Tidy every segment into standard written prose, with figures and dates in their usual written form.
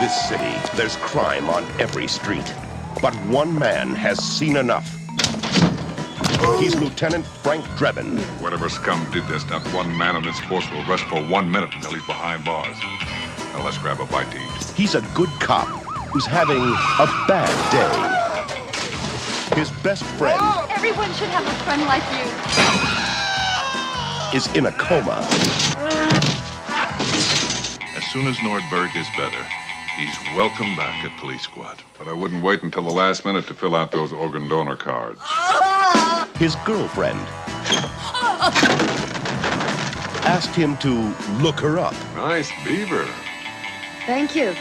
this city, there's crime on every street. But one man has seen enough. He's Lieutenant Frank Drebin. Whatever scum did this, not one man on this force will rest for 1 minute until he's behind bars. Now let's grab a bite to eat. He's a good cop who's having a bad day. His best friend Everyone should have a friend like you. is in a coma. As soon as Nordberg is better, he's welcome back at Police Squad. But I wouldn't wait until the last minute to fill out those organ donor cards. His girlfriend asked him to look her up. Nice beaver. Thank you.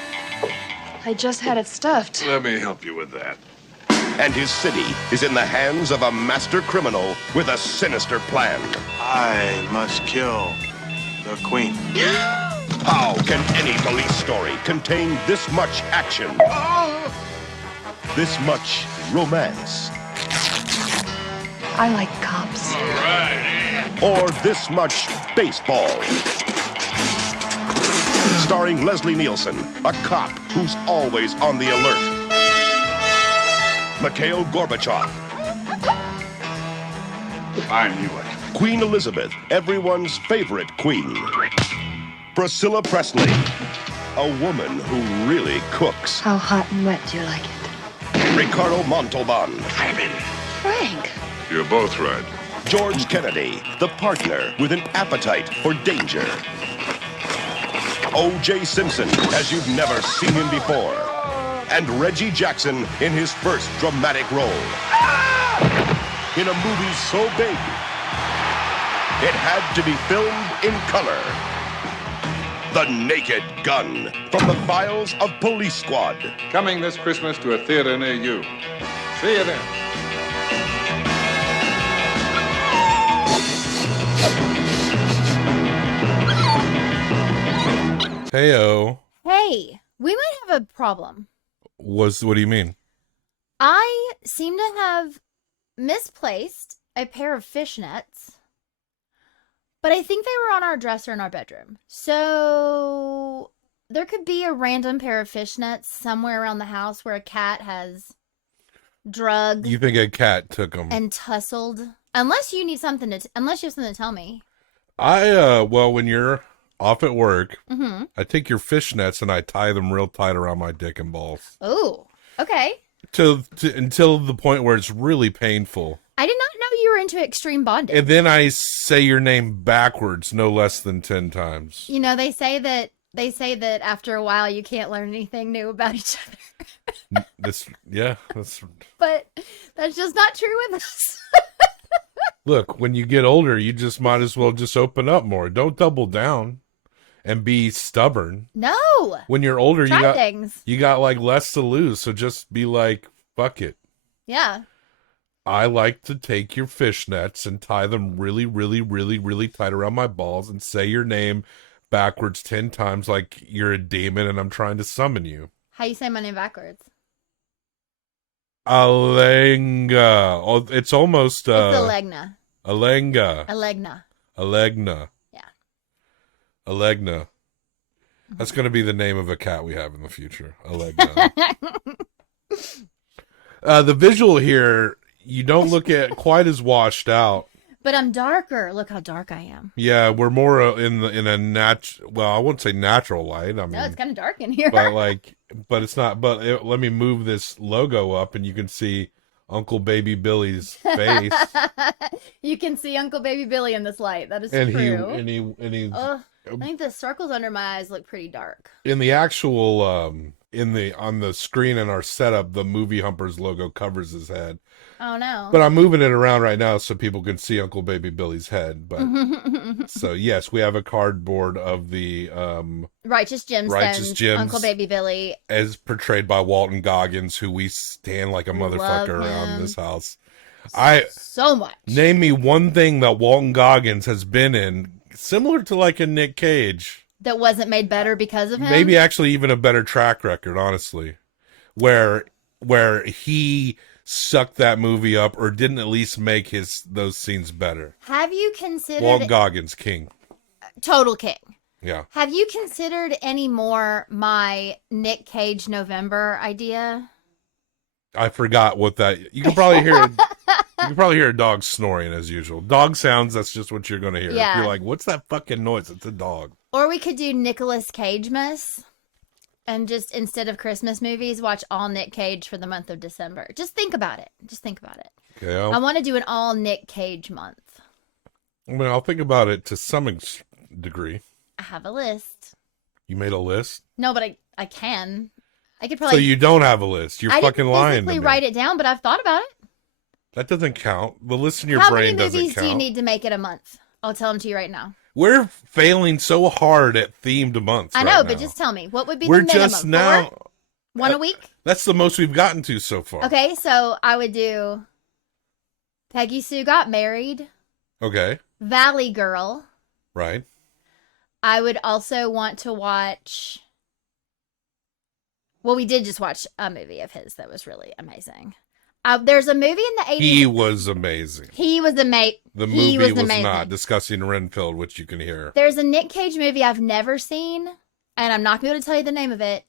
I just had it stuffed. Let me help you with that. And his city is in the hands of a master criminal with a sinister plan. I must kill the queen. How can any police story contain this much action? This much romance? I like cops. Or this much baseball? Starring Leslie Nielsen, a cop who's always on the alert. Mikhail Gorbachev. I knew it. Queen Elizabeth, everyone's favorite queen. Priscilla Presley, a woman who really cooks. How hot and wet do you like it? Ricardo Montelban. Frank. You're both right. George Kennedy, the partner with an appetite for danger. O.J. Simpson, as you've never seen him before. And Reggie Jackson in his first dramatic role. In a movie so big, it had to be filmed in color. The Naked Gun, from the files of Police Squad. Coming this Christmas to a theater near you. See you then. Heyo. Hey, we might have a problem. What do you mean? I seem to have misplaced a pair of fishnets, but I think they were on our dresser in our bedroom. So there could be a random pair of fishnets somewhere around the house where a cat has drugged. You think a cat took them? And tussled. Unless you need something to, unless you have something to tell me. Well, when you're off at work, Mm-hmm. I take your fishnets and I tie them real tight around my dick and balls. Oh, okay. Until the point where it's really painful. I did not know you were into extreme bondage. And then I say your name backwards no less than 10 times. You know, they say that after a while you can't learn anything new about each other. That's But that's just not true with us. Look, when you get older, you just might as well just open up more. Don't double down and be stubborn. No. When you're older, Try things. you got like less to lose, so just be like, fuck it. Yeah. I like to take your fishnets and tie them really, really, really, really tight around my balls and say your name backwards 10 times like you're a demon and I'm trying to summon you. How you say my name backwards? Alenga. Oh, it's almost It's Alegna. Alenga. Alegna. Alegna. Yeah. Alegna. That's going to be the name of a cat we have in the future. Alegna. The visual here, you don't look at quite as washed out. But I'm darker. Look how dark I am. Yeah, we're more in a well, I wouldn't say natural light. I mean, No, it's kind of dark in here. but it's not. But let me move this logo up, and you can see Uncle Baby Billy's face. You can see Uncle Baby Billy in this light. That is and true. He I think the circles under my eyes look pretty dark. in the actual on the screen in our setup, the Movie Humpers logo covers his head. Oh no. But I'm moving it around right now so people can see Uncle Baby Billy's head. But so yes, we have a cardboard of the Righteous Gemstones, Uncle Baby Billy, as portrayed by Walton Goggins, who we stand like a motherfucker around this house. So much. Name me one thing that Walton Goggins has been in, similar to like a Nick Cage, that wasn't made better because of him. maybe actually even a better track record, honestly, where he sucked that movie up or didn't at least make those scenes better. Have you considered Walton Goggins, king. Total king? Yeah. Have you considered any more my Nick Cage November idea? I forgot what that. You can probably hear. You can probably hear a dog snoring as usual. Dog sounds. That's just what you're gonna hear. Yeah. If you're like, what's that fucking noise? It's a dog. Or we could do Nicolas Cage-mas and just instead of Christmas movies, watch all Nick Cage for the month of December. Just think about it. Just think about it. Okay. I want to do an all Nick Cage month. I mean, I'll think about it to some degree. I have a list. You made a list? No, but I can. I could So probably. you don't have a list. You're fucking lying to me. I didn't physically write it down, but I've thought about it. That doesn't count. The list in your How brain many doesn't movies count. do you need to make it a month? I'll tell them to you right now. We're failing so hard at themed months. I know, right but now. just tell me. What would be We're the minimum? just now. 4? One a week? That's the most we've gotten to so far. Okay, so I would do Peggy Sue Got Married, Okay. Valley Girl. Right. I would also want to watch. Well, we did just watch a movie of his that was really amazing. There's a movie in the 80s. He was amazing. He was amazing. The movie was amazing. not discussing Renfield, which you can hear. There's a Nick Cage movie I've never seen, and I'm not going to be able to tell you the name of it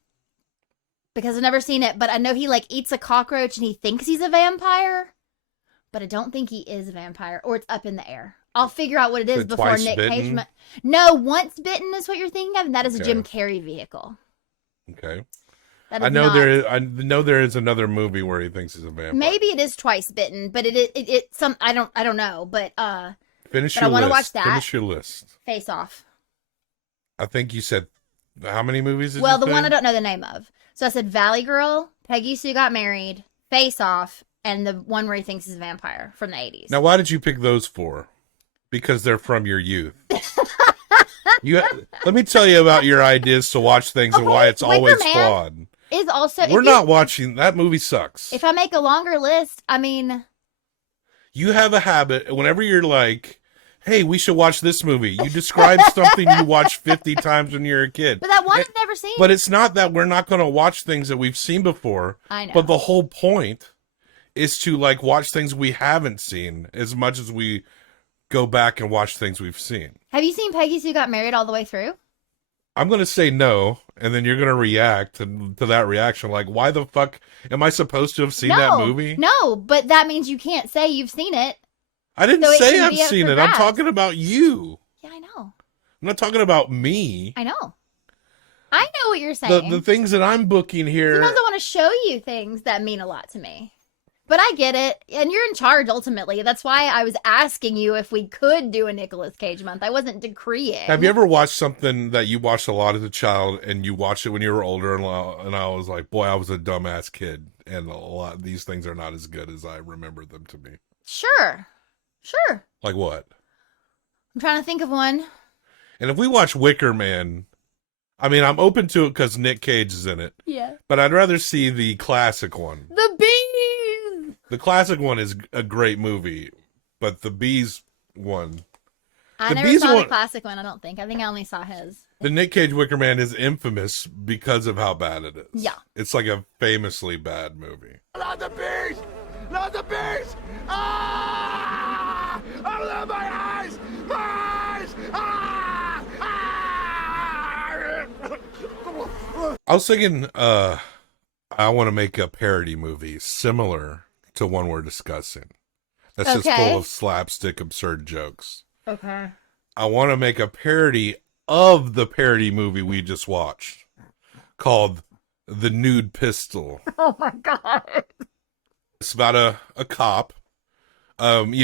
because I've never seen it, but I know he like eats a cockroach and he thinks he's a vampire, but I don't think he is a vampire, or it's up in the air. I'll figure out what it is it before Twice Nick Bitten? Cage. No, Once Bitten is what you're thinking of, and that is a Okay. Jim Carrey vehicle. Okay. That is I know not- I know there is another movie where he thinks he's a vampire. Maybe it is Twice Bitten, but it some I don't know, but Finish but your I wanna list. watch that. Finish your list. Face Off. I think you said how many movies did Well, you the say? one I don't know the name of. So I said Valley Girl, Peggy Sue Got Married, Face Off, and the one where he thinks he's a vampire from the 80s. Now, why did you pick those four? Because they're from your youth. Let me tell you about your ideas to watch things and why it's Wicker always Man flawed. Is also We're not watching that movie. Sucks. If I make a longer list, I mean, You have a habit whenever you're like, "Hey, we should watch this movie." You describe something you watched 50 times when you're a kid. but that one I've never seen. But it's not that we're not going to watch things that we've seen before. I know. But the whole point is to like watch things we haven't seen as much as we go back and watch things we've seen. Have you seen Peggy Sue Got Married all the way through? I'm going to say no, and then you're going to react to that reaction. Like, why the fuck am I supposed to have seen that movie? No, but that means you can't say you've seen it. I didn't So it say can I've be up seen for it. I'm grabs. talking about you. Yeah, I know. I'm not talking about me. I know. I know what you're saying. The things that I'm booking here. Sometimes I want to show you things that mean a lot to me. But I get it. And you're in charge ultimately. That's why I was asking you if we could do a Nicolas Cage month. I wasn't decreeing. Have you ever watched something that you watched a lot as a child and you watched it when you were older and I was like, boy, I was a dumbass kid and a lot of these things are not as good as I remember them to be. Sure. Sure. Like what? I'm trying to think of one. And if we watch Wicker Man, I mean, I'm open to it because Nick Cage is in it, Yeah. but I'd rather see the classic one. The Bees. The classic one is a great movie, but the Bees one, I The never Bees saw one- the classic one, I don't think. I think I only saw his. the Nick Cage Wicker Man is infamous because of how bad it is. Yeah. It's like a famously bad movie. Not the bees! Not the bees! Ah! Oh, my eyes! My eyes! Ah! Ah! I was thinking, I want to make a parody movie similar to one we're discussing. That's just Okay. full of slapstick, absurd jokes. Okay. I want to make a parody of the parody movie we just watched called The Nude Pistol. Oh my God. It's about a cop. You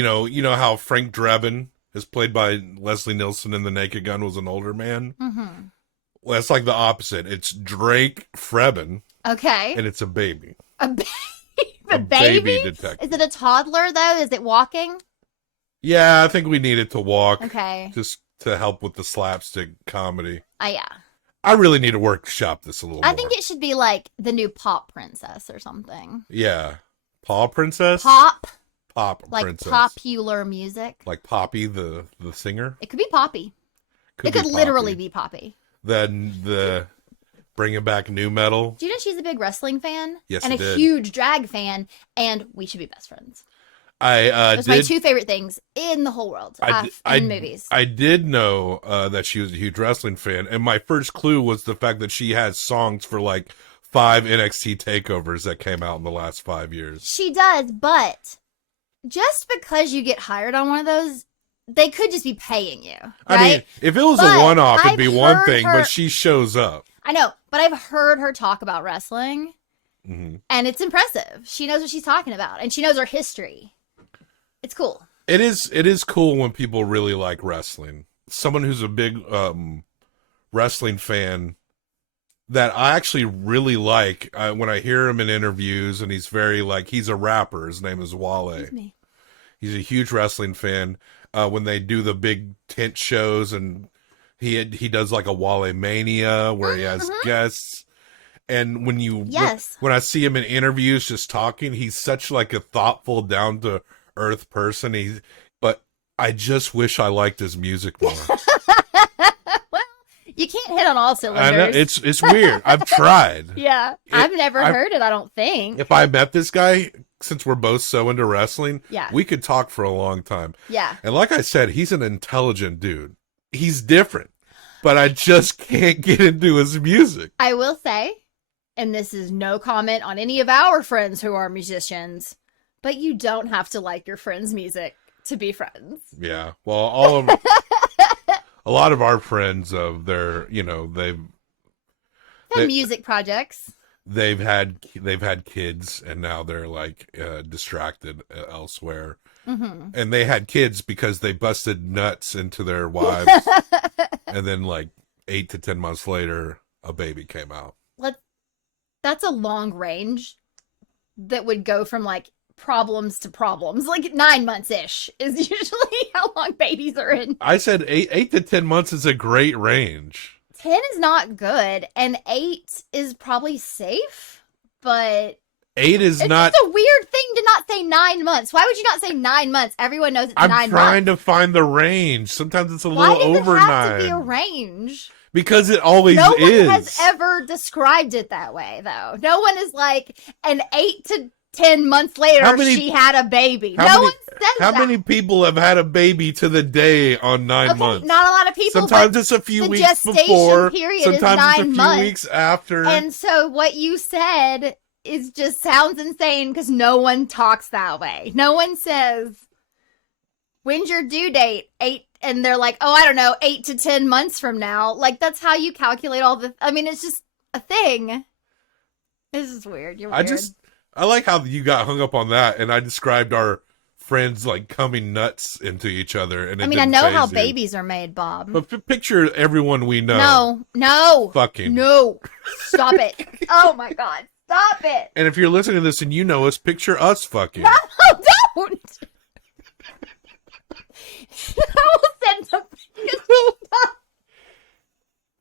know how Frank Drebin is played by Leslie Nielsen in The Naked Gun was an older man? Mm-hmm. Well, it's like the opposite. It's Drake Frebin, Okay. and it's a baby. A baby? A baby detective. Is it a toddler, though? Is it walking? Yeah, I think we needed to walk Okay. just to help with the slapstick comedy. Yeah. I really need to workshop this a little more. I think it should be like the new Pop Princess or something. Yeah. Paw Princess? Pop, Pop like Princess. popular music. Like Poppy, the singer? It could be Poppy. It could be literally Poppy. be Poppy. The bringing back new metal. Do you know she's a big wrestling fan? Yes, and I a did. huge drag fan, and we should be best friends. Those are my two favorite things in the whole world. In movies. I did know that she was a huge wrestling fan, and my first clue was the fact that she has songs for like 5 NXT takeovers that came out in the last 5 years. She does, but just because you get hired on one of those, they could just be paying you. Right? I mean, if it was a one-off, it'd be one thing, but she shows up. I know, but I've heard her talk about wrestling, and it's impressive. She knows what she's talking about, and she knows her history. It's cool. It is cool when people really like wrestling. Someone who's a big wrestling fan that I actually really like when I hear him in interviews, and he's very like, he's a rapper. His name is Wale. He's a huge wrestling fan. When they do the big tent shows, and he does like a Wale Mania where he has guests. And when I see him in interviews just talking, he's such like a thoughtful, down to earth person. But I just wish I liked his music more. Well, you can't hit on all cylinders. I know, it's weird. I've tried. Yeah, I've never heard it. I don't think. If I met this guy, since we're both so into wrestling, we could talk for a long time. Yeah. And like I said, he's an intelligent dude. He's different, but I just can't get into his music. I will say, and this is no comment on any of our friends who are musicians, but you don't have to like your friends' music to be friends. Yeah. Well, a lot of our friends they've music projects. They've had kids, and now they're like distracted elsewhere. And they had kids because they busted nuts into their wives, and then like 8 to 10 months later, a baby came out. That's a long range that would go from like problems to problems. Like 9 months ish is usually how long babies are in. I said 8 to 10 months is a great range. 10 is not good, and 8 is probably safe, but 8 is not. It's a weird thing to not say 9 months. Why would you not say 9 months? Everyone knows it's 9 months. I'm trying to find the range. Sometimes it's a little over 9. Why does it have to be a range? Because it always is. No one has ever described it that way, though. No one is like, and 8 to 10 months later, she had a baby. No one says that. How many people have had a baby to the day on 9 months? Not a lot of people. Sometimes it's a few weeks before. Sometimes it's a few weeks after. And so what you said just sounds insane because no one talks that way. No one says, when's your due date? 8. And they're like, oh, I don't know, 8 to 10 months from now. Like, that's how you calculate all the... I mean, it's just a thing. This is weird. You're weird. I like how you got hung up on that, and I described our friends, like, coming nuts into each other. And I know how babies are made, Bob. But picture everyone we know. No. Fucking. No. Stop it. Oh, my God. Stop it. And if you're listening to this and you know us, picture us fucking. No, don't.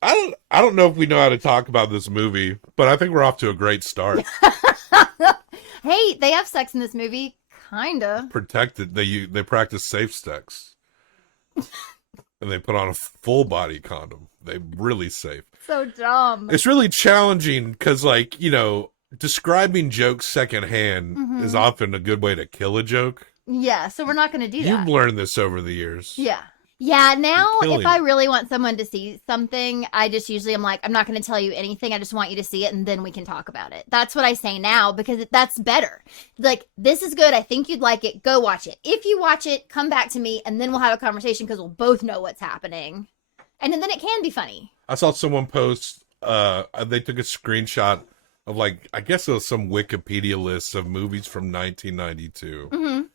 I don't know if we know how to talk about this movie, but I think we're off to a great start. Hey, they have sex in this movie, kinda. Protected. They practice safe sex, and they put on a full body condom. They really safe. So dumb. It's really challenging because, like, describing jokes secondhand is often a good way to kill a joke. Yeah, so we're not going to do that. You've learned this over the years. Yeah. Yeah, now if I really want someone to see something, I just usually am like, I'm not going to tell you anything. I just want you to see it, and then we can talk about it. That's what I say now because that's better. Like, this is good. I think you'd like it. Go watch it. If you watch it, come back to me, and then we'll have a conversation because we'll both know what's happening. And then it can be funny. I saw someone post, they took a screenshot of, like, I guess it was some Wikipedia list of movies from 1992.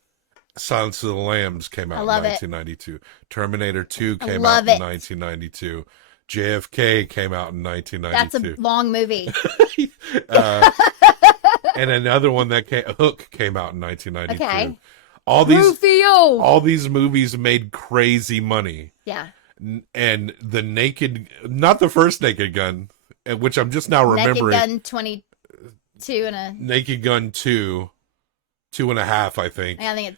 Silence of the Lambs came out in 1992. Terminator 2 came out in 1992. JFK came out in 1992. That's a long movie. And another one Hook came out in 1992. Okay. All these movies made crazy money. Yeah. And not the first Naked Gun, which I'm just now remembering. Naked Gun 22 and a... Naked Gun 2, 2.5, I think. I think it's...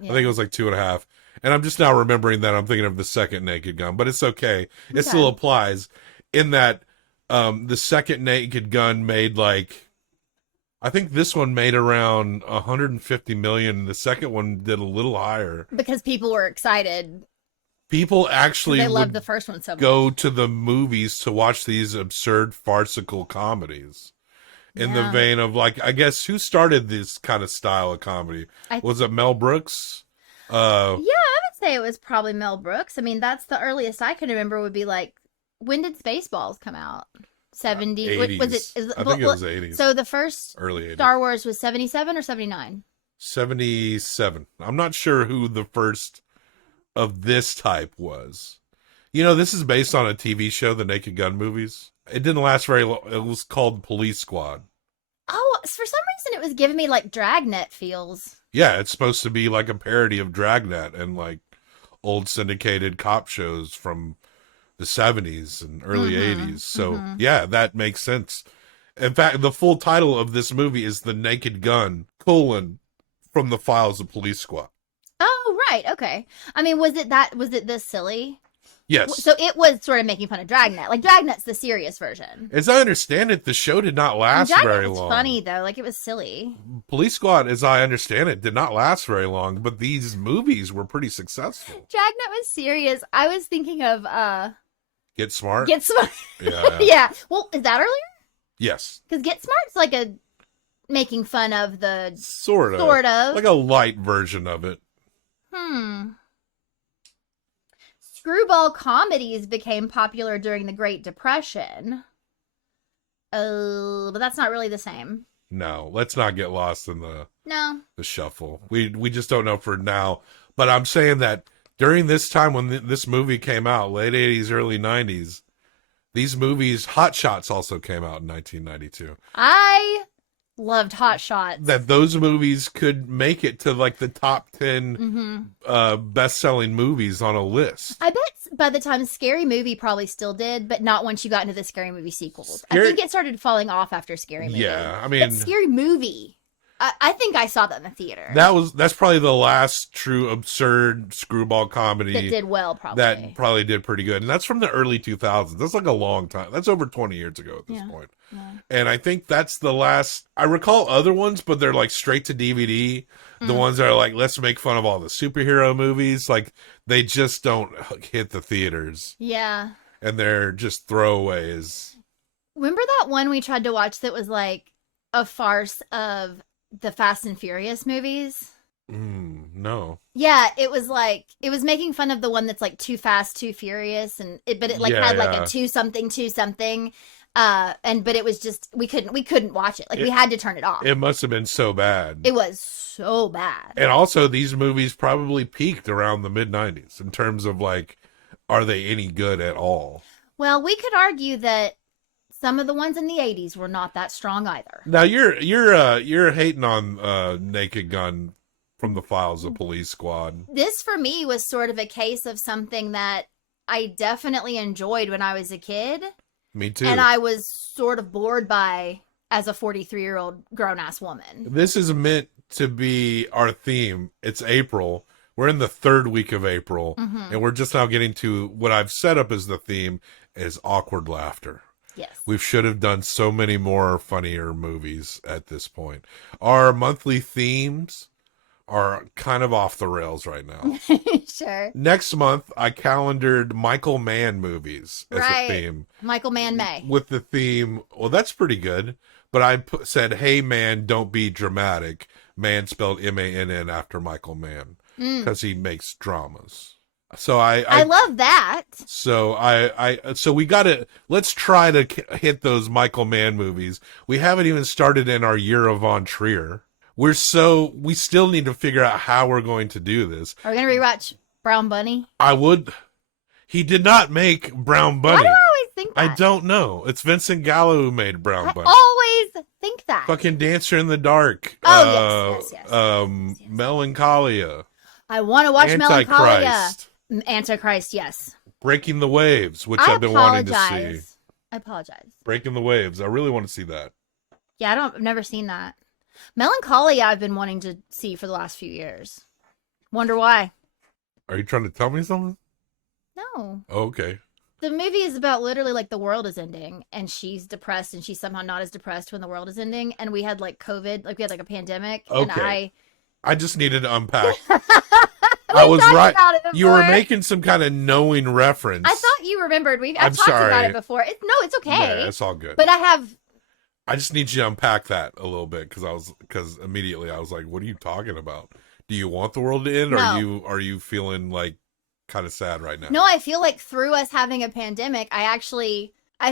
Yeah. I think it was like 2.5. And I'm just now remembering that I'm thinking of the second Naked Gun, but it's okay. It still applies in that the second Naked Gun made like I think this one made around 150 million. The second one did a little higher. Because people were excited. People actually They loved would the first one so much. go to the movies to watch these absurd farcical comedies. In the vein of, like, I guess, who started this kind of style of comedy? Was it Mel Brooks? Yeah, I would say it was probably Mel Brooks. I mean, that's the earliest I can remember would be like, when did Spaceballs come out? 70? 80s. Was it? I think it was 80s. So the first early 80s. Star Wars was 77 or 79? 77. I'm not sure who the first of this type was. You know, this is based on a TV show, the Naked Gun movies. It didn't last very long. It was called Police Squad. Oh, for some reason it was giving me like Dragnet feels. Yeah, it's supposed to be like a parody of Dragnet and like old syndicated cop shows from the 70s and early 80s. So, yeah, that makes sense. In fact, the full title of this movie is The Naked Gun, from the Files of Police Squad. Oh, right. Okay. I mean, was it this silly? Yes. So it was sort of making fun of Dragnet. Like, Dragnet's the serious version. As I understand it, the show did not last very long. Funny, though. Like, it was silly. Police Squad, as I understand it, did not last very long, but these movies were pretty successful. Dragnet was serious. I was thinking of, Get Smart? Get Smart. Yeah. Yeah. Well, is that earlier? Yes. Because Get Smart's like a making fun of the... Sort of. Like a light version of it. Screwball comedies became popular during the Great Depression. But that's not really the same. No, let's not get lost in the shuffle. We just don't know for now. But I'm saying that during this time when this movie came out, late 80s, early 90s, these movies, Hot Shots also came out in 1992. I loved Hot Shots. That those movies could make it to like the top 10 best-selling movies on a list. I bet by the time Scary Movie probably still did, but not once you got into the Scary Movie sequels. I think it started falling off after Scary Movie. Yeah, I mean... But Scary Movie, I think I saw that in the theater. That's probably the last true absurd screwball comedy. That did well, probably. That probably did pretty good. And that's from the early 2000s. That's like a long time. That's over 20 years ago at this point. Yeah. And I think that's the last... I recall other ones, but they're like straight to DVD. The ones that are like, let's make fun of all the superhero movies. Like, they just don't hit the theaters. Yeah. And they're just throwaways. Remember that one we tried to watch that was like a farce of the Fast and Furious movies? No. Yeah, it was like, it was making fun of the one that's like Too Fast, Too Furious, and but it like had like a two something. But it was just, we couldn't watch it. Like, we had to turn it off. It must have been so bad. It was so bad. And also, these movies probably peaked around the mid-90s in terms of, like, are they any good at all? Well, we could argue that some of the ones in the 80s were not that strong either. Now, you're hating on Naked Gun from the Files of Police Squad. This, for me, was sort of a case of something that I definitely enjoyed when I was a kid. Me too. And I was sort of bored by as a 43-year-old grown-ass woman. This is meant to be our theme. It's April. We're in the third week of April. And we're just now getting to what I've set up as the theme is awkward laughter. Yes. We should have done so many more funnier movies at this point. Our monthly themes are kind of off the rails right now. Sure. Next month, I calendared Michael Mann movies as a theme. Michael Mann May. With the theme, well, that's pretty good. But I said, hey, man, don't be dramatic. Man spelled M-A-N-N after Michael Mann. Because he makes dramas. So I love that. So so we let's try to hit those Michael Mann movies. We haven't even started in our year of Von Trier. We still need to figure out how we're going to do this. Are we going to rewatch Brown Bunny? He did not make Brown Bunny. Why do I always think that? I don't know. It's Vincent Gallo who made Brown Bunny. I always think that. Fucking Dancer in the Dark. Oh, yes. Melancholia. I want to watch Melancholia. Antichrist. Antichrist, yes. Breaking the Waves, which I've been wanting to see. I apologize. Breaking the Waves. I really want to see that. Yeah, I've never seen that. Melancholia I've been wanting to see for the last few years. Wonder why. Are you trying to tell me something? No. Oh, okay. the movie is about literally like the world is ending and she's depressed and she's somehow not as depressed when the world is ending. And we had like COVID, like we had like a pandemic. And Okay. I just needed to unpack. We I was talked right. about it before. You were making some kind of knowing reference. I thought you remembered. I've talked sorry. about it before. No, it's okay. Yeah, it's all good. But I just need you to unpack that a little bit because immediately I was like, "What are you talking about? Do you want the world to end? No. Or are you feeling like kind of sad right now?" No, I feel like through us having a pandemic, I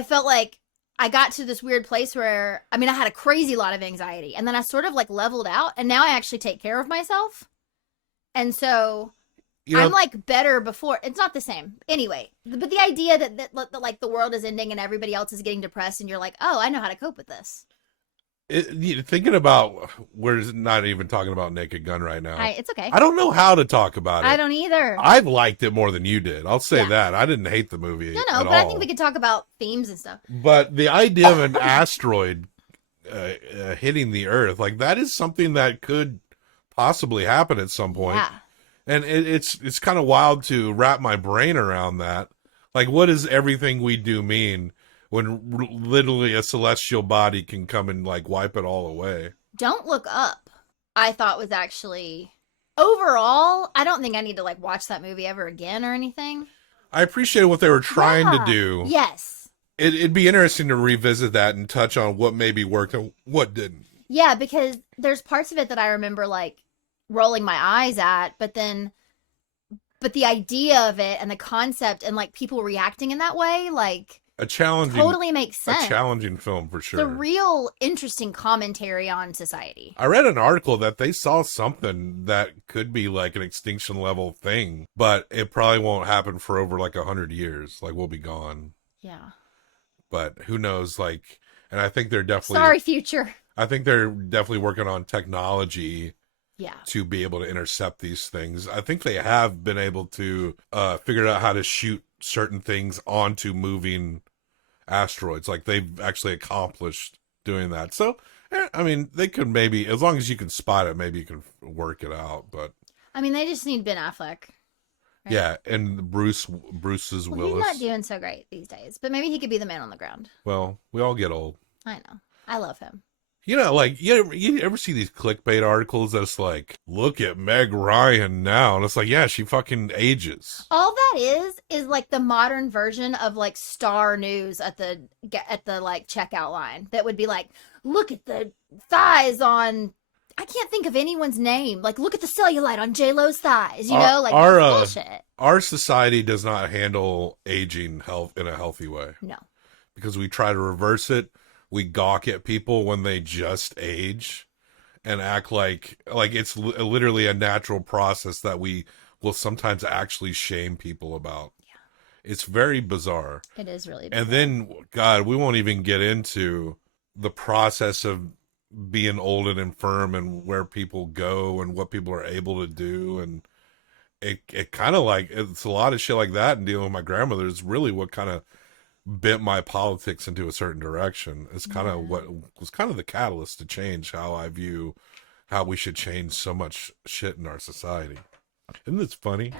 felt like I got to this weird place where, I mean, I had a crazy lot of anxiety and then I sort of like leveled out and now I actually take care of myself. And so I'm like better before. It's not the same. Anyway, but the idea that like the world is ending and everybody else is getting depressed and you're like, oh, I know how to cope with this. Thinking about, we're not even talking about Naked Gun right now. It's okay. I don't know how to talk about it. I don't either. I've liked it more than you did. I'll say that. I didn't hate the movie. No, but I think we could talk about themes and stuff. But the idea of an asteroid hitting the Earth, like that is something that could possibly happen at some point. Yeah. And it's kind of wild to wrap my brain around that. Like, what does everything we do mean when literally a celestial body can come and like wipe it all away? Don't Look Up, I thought was actually, overall, I don't think I need to like watch that movie ever again or anything. I appreciate what they were trying to do. Yes. It'd be interesting to revisit that and touch on what maybe worked and what didn't. Yeah, because there's parts of it that I remember like rolling my eyes at, but the idea of it and the concept and like people reacting in that way, like totally makes sense. A challenging film for sure. It's a real interesting commentary on society. I read an article that they saw something that could be like an extinction level thing, but it probably won't happen for over like 100 years. Like we'll be gone. Yeah. But who knows? Like, and I think they're definitely, sorry, future. I think they're definitely working on technology. Yeah. To be able to intercept these things. I think they have been able to figure out how to shoot certain things onto moving asteroids. Like they've actually accomplished doing that. So, I mean, they could maybe, as long as you can spot it, maybe you can work it out. But I mean, they just need Ben Affleck. Right? Yeah, and Bruce's Willis. He's not doing so great these days, but maybe he could be the man on the ground. Well, we all get old. I know. I love him. You know, like, you ever see these clickbait articles that's like, look at Meg Ryan now? And it's like, yeah, she fucking ages. All that is like the modern version of like Star News at the like checkout line that would be like, look at the thighs on, I can't think of anyone's name. Like, look at the cellulite on J-Lo's thighs, you know? Like, bullshit. Our society does not handle aging in a healthy way. No. Because we try to reverse it. We gawk at people when they just age and act like it's literally a natural process that we will sometimes actually shame people about. Yeah. It's very bizarre. It is really bizarre. And then, God, we won't even get into the process of being old and infirm and where people go and what people are able to do. And it kind of like, it's a lot of shit like that, and dealing with my grandmother is really what kind of bent my politics into a certain direction. It's kind of what was kind of the catalyst to change how I view how we should change so much shit in our society. Isn't this funny?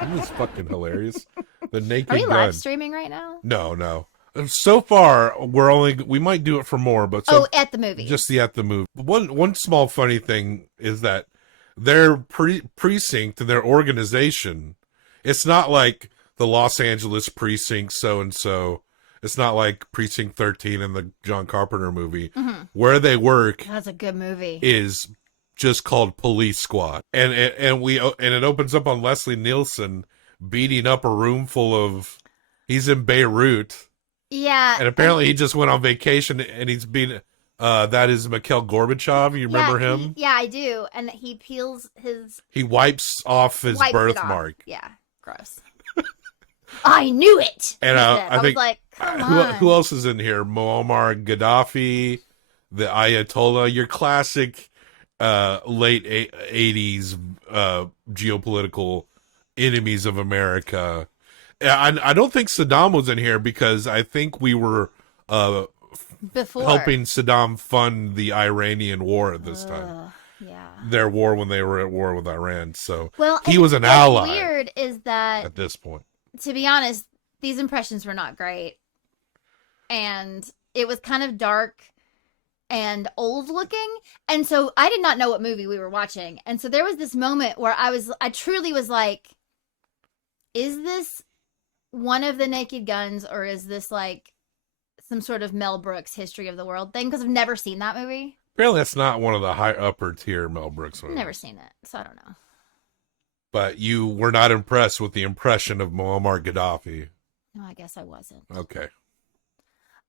Isn't this fucking hilarious? The Naked Gun. Are we live streaming right now? No. So far, we might do it for more, but at the movie. Just at the movie. One small funny thing is that their precinct and their organization, it's not like the Los Angeles precinct so-and-so. It's not like Precinct 13 in the John Carpenter movie. Mm-hmm. Where they work, that's a good movie, is just called Police Squad. And it opens up on Leslie Nielsen beating up a room full of, he's in Beirut. Yeah. And apparently he just went on vacation and he's being, that is Mikhail Gorbachev. You remember him? Yeah, I do. And he peels he wipes off his birthmark. Yeah. Gross. I knew it. And I think, was like, come on. Who else is in here? Muammar Gaddafi, the Ayatollah, your classic late 80s geopolitical enemies of America. I don't think Saddam was in here because I think we were helping Saddam fund the Iranian war at this time. Yeah. Their war when they were at war with Iran. So well, he was an ally. What's weird is that at this point, to be honest, these impressions were not great. And it was kind of dark and old looking. And so I did not know what movie we were watching. And so there was this moment where I truly was like, is this one of the Naked Guns, or is this like some sort of Mel Brooks History of the World thing? Because I've never seen that movie. Apparently that's not one of the high upper tier Mel Brooks movies. Never seen it, so I don't know. But you were not impressed with the impression of Muammar Gaddafi. No, I guess I wasn't. Okay.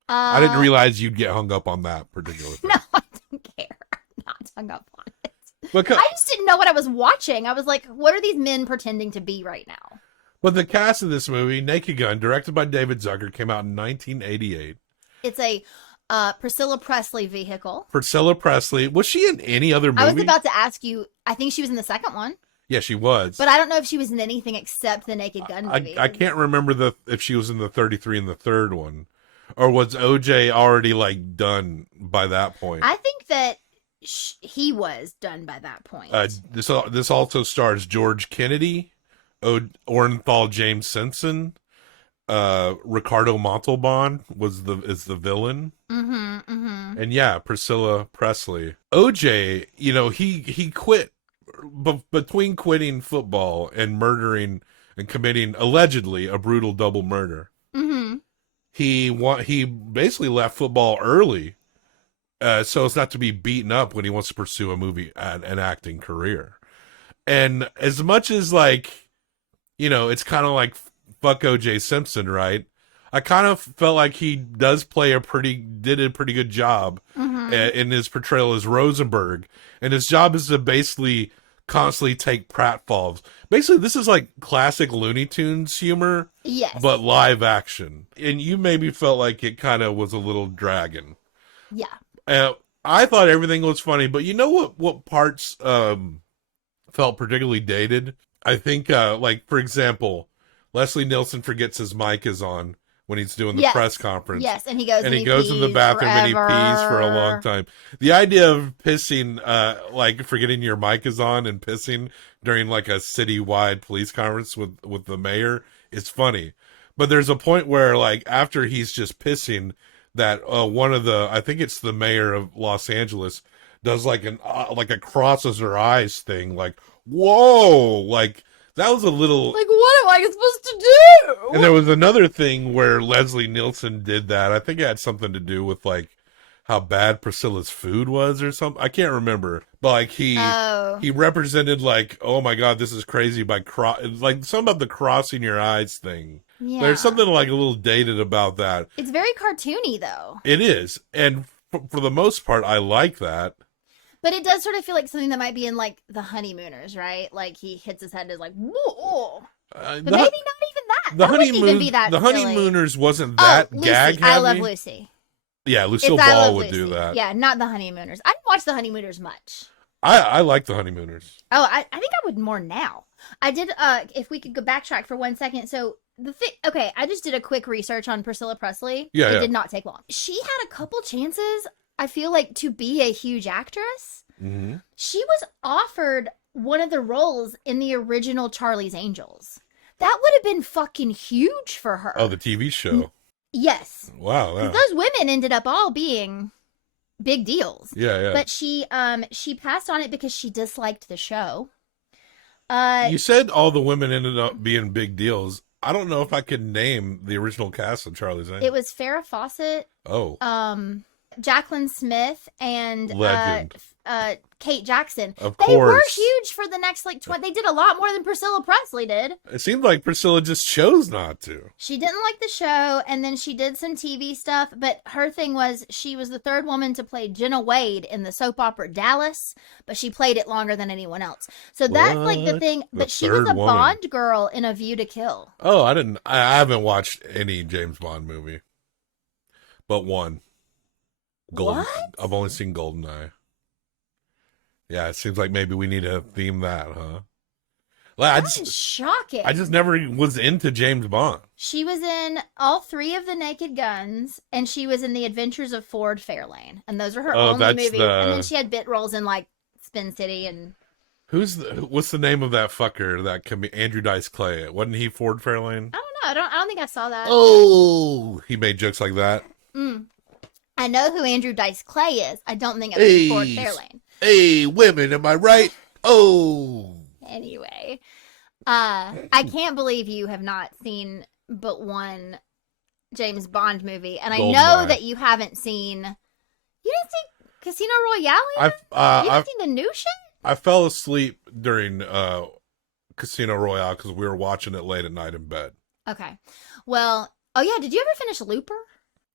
I didn't realize you'd get hung up on that particular thing. No, I don't care. I'm not hung up on it. Because, I just didn't know what I was watching. I was like, what are these men pretending to be right now? but the cast of this movie, Naked Gun, directed by David Zucker, came out in 1988. It's a Priscilla Presley vehicle. Priscilla Presley. Was she in any other movie? I was about to ask you, I think she was in the second one. Yeah, she was. But I don't know if she was in anything except the Naked Gun movie. I can't remember if she was in the 33 in the third one. Or was OJ already, like, done by that point? I think that he was done by that point. This also stars George Kennedy, Orenthal James Simpson, Ricardo Montalban is the villain. And yeah, Priscilla Presley. OJ, he quit between quitting football and murdering and committing allegedly a brutal double murder. He basically left football early, so as not to be beaten up when he wants to pursue an acting career. And as much as it's kind of like fuck O.J. Simpson, right? I kind of felt like he does did a pretty good job in his portrayal as Rosenberg, and his job is to basically constantly take pratfalls. Basically, this is like classic Looney Tunes humor, yes, but live action. And you maybe felt like it kind of was a little dragging. Yeah. I thought everything was funny, but you know what parts felt particularly dated? I think, for example, Leslie Nielsen forgets his mic is on when he's doing the press conference. Yes, and he goes and he goes in the bathroom and he pees for a long time. The idea of pissing, forgetting your mic is on and pissing during like a citywide police conference with the mayor is funny. But there's a point where after he's just pissing, that I think it's the mayor of Los Angeles does like a crosses her eyes thing, like, whoa, that was a little... Like, what am I supposed to do? And there was another thing where Leslie Nielsen did that. I think it had something to do with, how bad Priscilla's food was or something. I can't remember. But, he represented, oh, my God, this is crazy by... something about the crossing your eyes thing. Yeah. There's something, a little dated about that. It's very cartoony, though. It is. And for the most part, I like that. But it does sort of feel like something that might be in, The Honeymooners, right? He hits his head and is like, whoa. But maybe not even that. That wouldn't even be that The silly. Honeymooners wasn't that Lucy. gag heavy. I Love Lucy. Yeah, Lucille It's I Ball Love would Lucy. do that. Yeah, not The Honeymooners. I didn't watch The Honeymooners much. I like The Honeymooners. Oh, I think I would more now. I did, if we could go backtrack for 1 second. So, okay, I just did a quick research on Priscilla Presley. Yeah, It did not take long. She had a couple chances, I feel like, to be a huge actress. Mm-hmm. She was offered one of the roles in the original Charlie's Angels. That would have been fucking huge for her. Oh, the TV show. Yes. Wow. Yeah. Those women ended up all being big deals. Yeah. But she passed on it because she disliked the show. You said all the women ended up being big deals. I don't know if I could name the original cast of Charlie's Angels. It was Farrah Fawcett. Oh. Jacqueline Smith and Legend. Kate Jackson. Of They were course. huge for the next 20. They did a lot more than Priscilla Presley did. It seemed like Priscilla just chose not to. She didn't like the show, and then she did some TV stuff, but her thing was she was the third woman to play Jenna Wade in the soap opera Dallas, but she played it longer than anyone else. So that's the thing. But she was a Bond girl in A View to Kill. Oh, I haven't watched any James Bond movie. But one. What? I've only seen GoldenEye. Yeah, it seems like maybe we need to theme that, huh? That is shocking. I just never was into James Bond. She was in all 3 of the Naked Guns, and she was in The Adventures of Ford Fairlane, and those are her only movies. And then she had bit roles in Spin City and. What's the name of that fucker? Andrew Dice Clay? Wasn't he Ford Fairlane? I don't I don't think I saw that. Oh, he made jokes like that. I know who Andrew Dice Clay is. I don't think I've seen Ford Fairlane. Hey, women, am I right? Oh. Anyway, I can't believe you have not seen but one James Bond movie, and I know that you haven't seen. You didn't see Casino Royale either? You haven't seen the new shit? I fell asleep during Casino Royale because we were watching it late at night in bed. Okay. Well, oh yeah, did you ever finish Looper?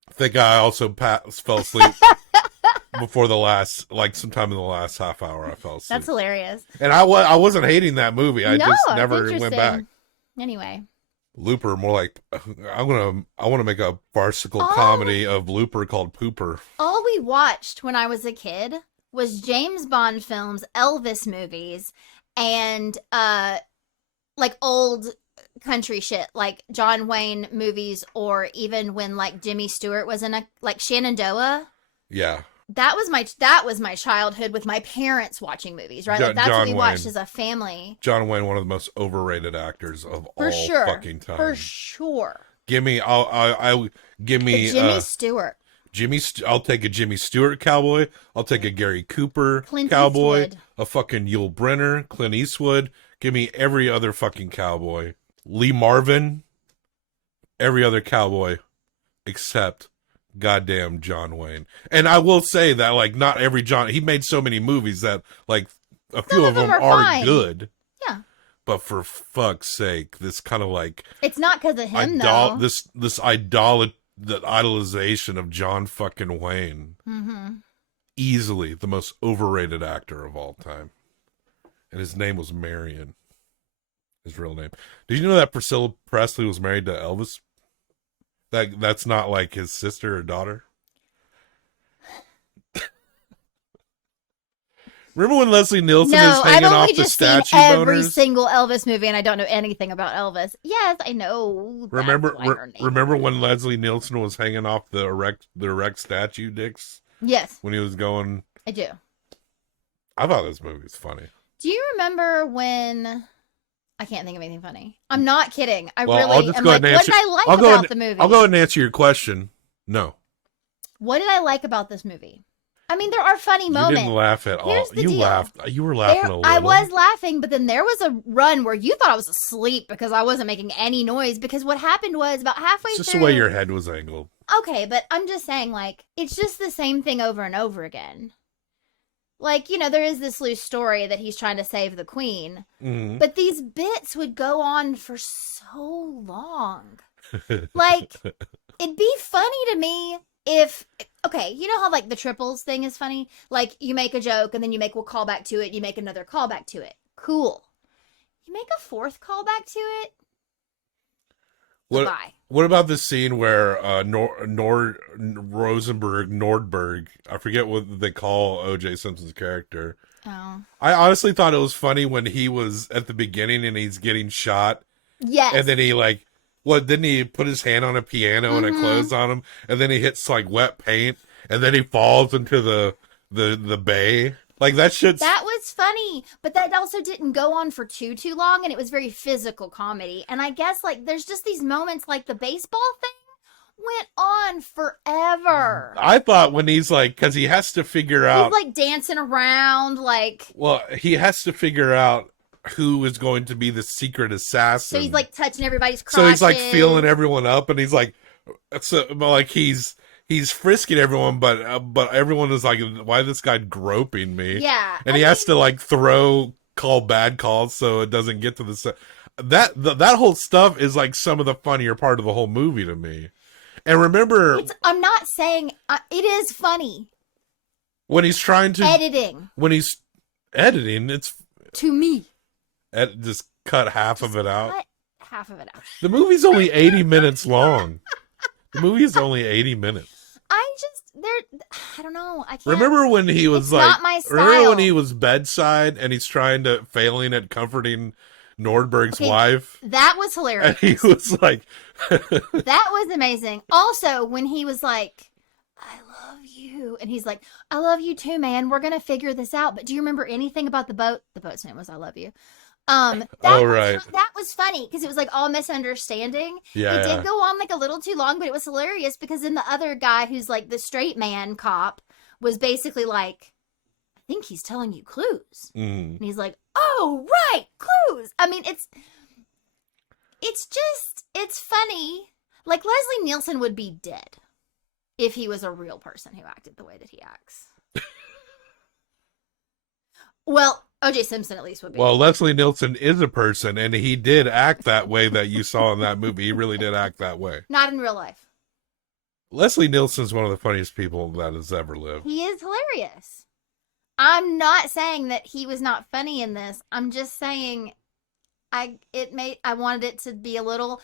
I think I also fell asleep before the last, like sometime in the last half hour. I fell asleep. That's hilarious. And I wasn't hating that movie. I just never went back. Anyway, Looper, more like I want to make a farcical comedy of Looper called Pooper. All we watched when I was a kid was James Bond films, Elvis movies, and like old country shit, like John Wayne movies, or even when like Jimmy Stewart was in a like Shenandoah. Yeah. That was my childhood with my parents watching movies, right? Like that's what we watched as a family. John Wayne, one of the most overrated actors of all fucking time. For sure. Give me Jimmy Stewart. I'll take a Jimmy Stewart cowboy. I'll take a Gary Cooper Clint cowboy. Eastwood. A fucking Yul Brynner, Clint Eastwood. Give me every other fucking cowboy. Lee Marvin. Every other cowboy except goddamn John Wayne. And I will say that like not every he made so many movies that like a few of them are good. Yeah. But for fuck's sake, this kind of like it's not because of him though. This the idolization of John fucking Wayne. Mm-hmm. Easily the most overrated actor of all time. And his name was Marion. His real name. Did you know that Priscilla Presley was married to Elvis? That's not like his sister or daughter. Remember when Leslie Nielsen is hanging off the statue boners? Every single Elvis movie, and I don't know anything about Elvis. Yes, I know. Remember when Leslie Nielsen was hanging off the erect statue dicks? Yes. When he was going. I do. I thought this movie was funny. Do you remember when? I can't think of anything funny. I'm not kidding. What did I like about the movie? I'll go ahead and answer your question. No. What did I like about this movie? I mean, there are funny moments. You didn't laugh at all. You laughed. You were laughing a little. I was laughing, but then there was a run where you thought I was asleep because I wasn't making any noise. Because what happened was about halfway through. It's just the way your head was angled. Okay, but I'm just saying, like, it's just the same thing over and over again. Like, you know, there is this loose story that he's trying to save the queen. Mm-hmm. But these bits would go on for so long. Like, it'd be funny to me if, okay, you know how, like, the triples thing is funny? Like, you make a joke, and then you make a callback to it, you make another callback to it. Cool. You make a fourth callback to it? Goodbye. What about the scene where Nordberg, I forget what they call O.J. Simpson's character. Oh. I honestly thought it was funny when he was at the beginning and he's getting shot. Yes. And then he didn't he put his hand on a piano and it closed on him? And then he hits like wet paint and then he falls into the bay. Like that shit's... That was funny, but that also didn't go on for too long, and it was very physical comedy. And I guess, like, there's just these moments, like the baseball thing went on forever. I thought when he's like, because he has to figure out... He's, like, dancing around, like... Well, he has to figure out who is going to be the secret assassin. So he's, like, touching everybody's crotches. So he's, like, feeling everyone up, and he's, like... He's frisking everyone, but everyone is like, why is this guy groping me? Yeah. And he has to like call bad calls so it doesn't get to the that whole stuff is like some of the funnier part of the whole movie to me. And remember, I'm not saying it is funny. When he's trying to when he's editing, it's to me. Just cut half of it out. Cut half of it out. The movie's only 80 minutes long. The movie is only 80 minutes. I don't know. I can't. Remember when he was it's like, not my style. Remember when he was bedside and he's failing at comforting Nordberg's wife? That was hilarious. And he was like, that was amazing. Also, when he was like, I love you. And he's like, I love you too, man. We're going to figure this out. But do you remember anything about the boat? The boat's name was I love you. That was funny because it was like all misunderstanding. Yeah, It did go on like a little too long, but it was hilarious because then the other guy who's like the straight man cop was basically like, I think he's telling you clues. And he's like, oh, right, clues. I mean, it's funny. Like Leslie Nielsen would be dead if he was a real person who acted the way that he acts. Well, O.J. Simpson at least would be. Well, Leslie Nielsen is a person, and he did act that way that you saw in that movie. He really did act that way. Not in real life. Leslie Nielsen's one of the funniest people that has ever lived. He is hilarious. I'm not saying that he was not funny in this. I'm just saying I wanted it to be a little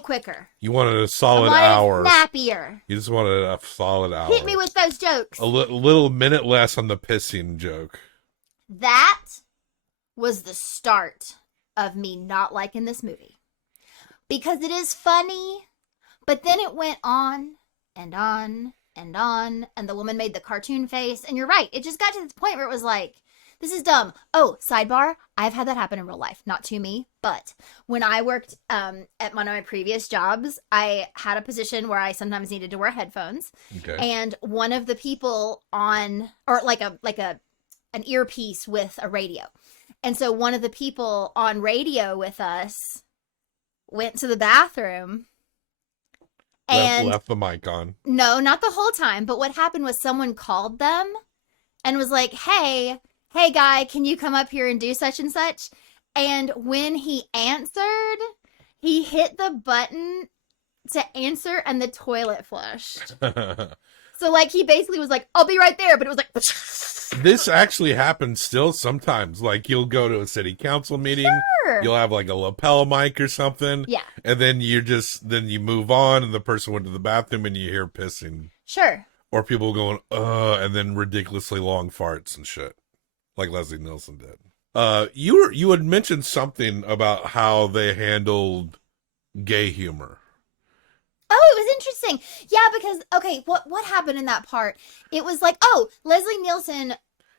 quicker. You wanted a solid I wanted hour. Snappier. You just wanted a solid hour. Hit me with those jokes. A little minute less on the pissing joke. That was the start of me not liking this movie. Because it is funny, but then it went on and on and on, and the woman made the cartoon face, and you're right, it just got to the point where it was like, this is dumb. Oh, sidebar, I've had that happen in real life. Not to me, but when I worked at one of my previous jobs, I had a position where I sometimes needed to wear headphones. Okay. And one of the people on, or like an earpiece with a radio. And so one of the people on radio with us went to the bathroom and left the mic on. No, not the whole time. But what happened was someone called them and was like, hey guy, can you come up here and do such and such? And when he answered, he hit the button to answer and the toilet flushed. So like he basically was like, I'll be right there. But it was like, this actually happens still sometimes. Like you'll go to a city council meeting, sure. You'll have like a lapel mic or something. Yeah. And then you move on and the person went to the bathroom and you hear pissing. Sure. Or people going, and then ridiculously long farts and shit. Like Leslie Nielsen did. You had mentioned something about how they handled gay humor. Oh, it was interesting. Yeah, because, okay, what happened in that part? It was like, Leslie Nielsen,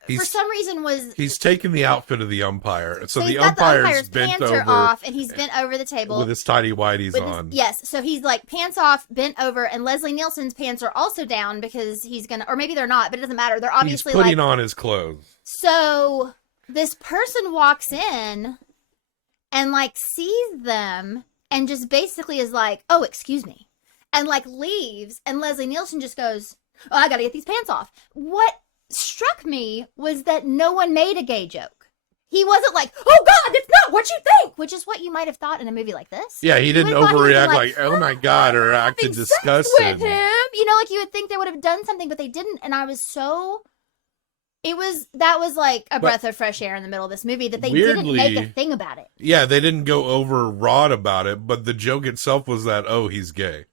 for some reason, he's taking the outfit of the umpire. So the got umpire's the bent pants over. off, and he's bent over the table. With his tidy whities on. Yes, so he's like pants off, bent over, and Leslie Nielsen's pants are also down because he's going to, or maybe they're not, but it doesn't matter. They're obviously he's putting on his clothes. So this person walks in and like sees them and just basically is like, oh, excuse me. And like leaves, and Leslie Nielsen just goes, oh, I gotta get these pants off. What struck me was that no one made a gay joke. He wasn't like, oh God, that's not what you think, which is what you might have thought in a movie like this. Yeah, he didn't overreact like, oh my God, or acted disgusted. With him. You know, like you would think they would have done something, but they didn't. And I was so... That was like a breath of fresh air in the middle of this movie that they didn't make a thing about it. Yeah, they didn't go overwrought about it, but the joke itself was that, oh, he's gay.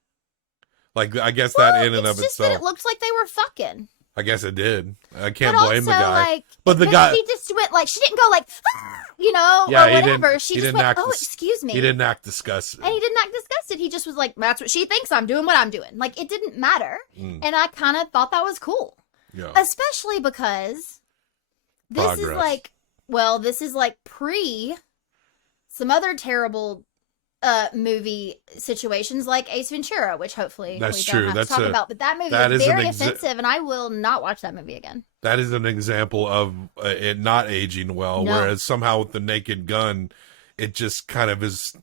Like, I guess that in and of itself. That it looks like they were fucking. I guess it did. I can't blame the guy. Like, but the guy. He just went like, she didn't go like, or whatever. She just went, excuse me. He didn't act disgusted. And he didn't act disgusted. He just was like, that's what she thinks. I'm doing what I'm doing. Like, it didn't matter. And I kind of thought that was cool. Yeah. Especially because this is like pre some other terrible movie situations like Ace Ventura, which hopefully we don't have to talk about. But that movie is very offensive, and I will not watch that movie again. That is an example of it not aging well, whereas somehow with The Naked Gun, it just kind of is,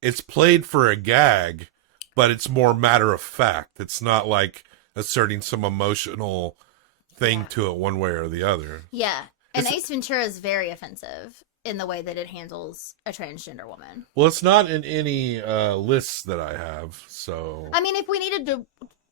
it's played for a gag, but it's more matter of fact. It's not like asserting some emotional thing to it one way or the other. Yeah. And Ace Ventura is very offensive in the way that it handles a transgender woman. Well, it's not in any lists that I have, so... I mean, if we needed to